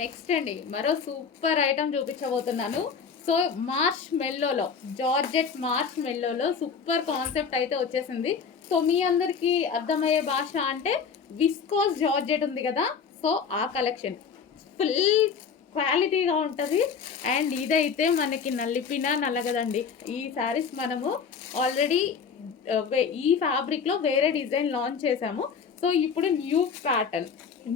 Next అండి మరో super item చూపించబోతున్నాను. సో మార్చ్ మెల్లోలో జార్జెట్ మార్చ్ మెల్లోలో సూపర్ కాన్సెప్ట్ అయితే వచ్చేసింది. సో మీ అందరికీ అర్థమయ్యే భాష అంటే విస్కోస్ జార్జెట్ ఉంది కదా. సో ఆ కలెక్షన్ ఫుల్ క్వాలిటీగా ఉంటుంది. అండ్ ఇదైతే మనకి నల్లిపిన నల్లగదండి ఈ శారీస్ మనము ఆల్రెడీ uh, ఈ ఫ్యాబ్రిక్లో వేరే డిజైన్ లాంచ్ చేసాము. సో ఇప్పుడు న్యూ ప్యాటర్న్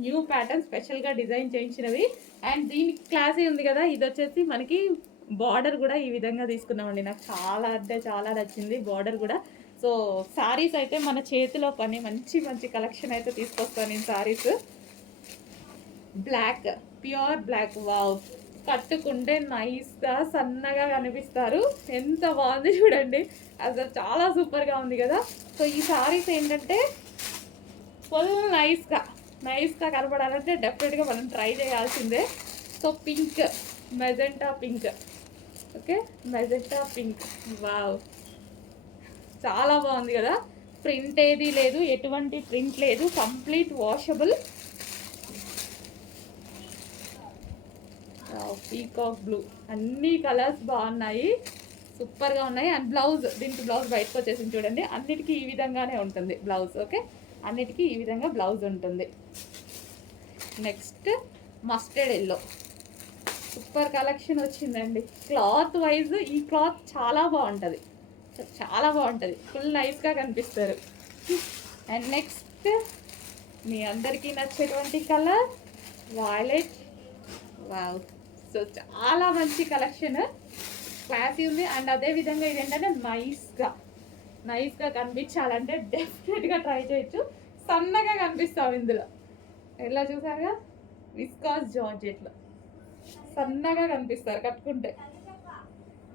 న్యూ ప్యాటర్న్ స్పెషల్గా డిజైన్ చేయించినవి. అండ్ దీనికి క్లాసీ ఉంది కదా ఇది వచ్చేసి మనకి బార్డర్ కూడా ఈ విధంగా తీసుకున్నామండి. నాకు చాలా అంటే చాలా నచ్చింది బార్డర్ కూడా. సో శారీస్ అయితే మన చేతిలో పని మంచి మంచి కలెక్షన్ అయితే తీసుకొస్తాను నేను sarees black pure black wow కట్టుకుంటే నైస్గా సన్నగా కనిపిస్తారు. ఎంత బాగుంది చూడండి. అసలు చాలా సూపర్గా ఉంది కదా. సో ఈ సారీస్ ఏంటంటే ఫుల్ నైస్గా నైస్గా కనపడాలంటే డెఫినెట్గా మనం ట్రై చేయాల్సిందే. So pink magenta pink okay magenta pink wow చాలా బాగుంది కదా? ప్రింట్ ఏది లేదు ఎటువంటి ప్రింట్ లేదు కంప్లీట్ వాషబుల్ పీకాక్ బ్లూ అన్ని కలర్స్ బాగున్నాయి. సూపర్గా ఉన్నాయి. అండ్ బ్లౌజ్ దీనికి బ్లౌజ్ బయటకు వచ్చేసింది చూడండి. అన్నిటికీ ఈ విధంగానే ఉంటుంది బ్లౌజ్ ఓకే అన్నిటికీ ఈ విధంగా బ్లౌజ్ ఉంటుంది. Next mustard yellow. Super collection వచ్చిందండి. క్లాత్ వైజ్ ఈ క్లాత్ చాలా బాగుంటుంది. చాలా బాగుంటుంది. ఫుల్ నైస్గా కనిపిస్తారు. అండ్ నెక్స్ట్ మీ అందరికీ నచ్చేటువంటి కలర్ వాయిలెట్ వావ్. సో చాలా మంచి కలెక్షన్. క్లాసీ ఉంది. అండ్ అదే విధంగా ఇది ఏంటంటే నైస్గా. నైస్గా కనిపించాలంటే డెఫినెట్గా ట్రై చేయొచ్చు. సన్నగా కనిపిస్తాం ఇందులో. ఎలా చూసారుగా విస్కాస్ జార్జెట్లో. సన్నగా కనిపిస్తారు కట్టుకుంటే.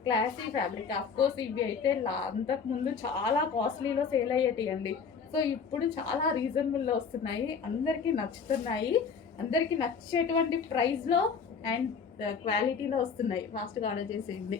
Classy fabric. కోర్స్ ఇవి అయితే అంతకుముందు చాలా కాస్ట్లీలో సేల్ అయ్యేటి అండి సో ఇప్పుడు చాలా రీజనబుల్లో వస్తున్నాయి. అందరికీ నచ్చుతున్నాయి. అందరికీ నచ్చేటువంటి ప్రైస్లో అండ్ uh, క్వాలిటీలో వస్తున్నాయి. ఫాస్ట్గా ఆర్డర్ చేసేయండి.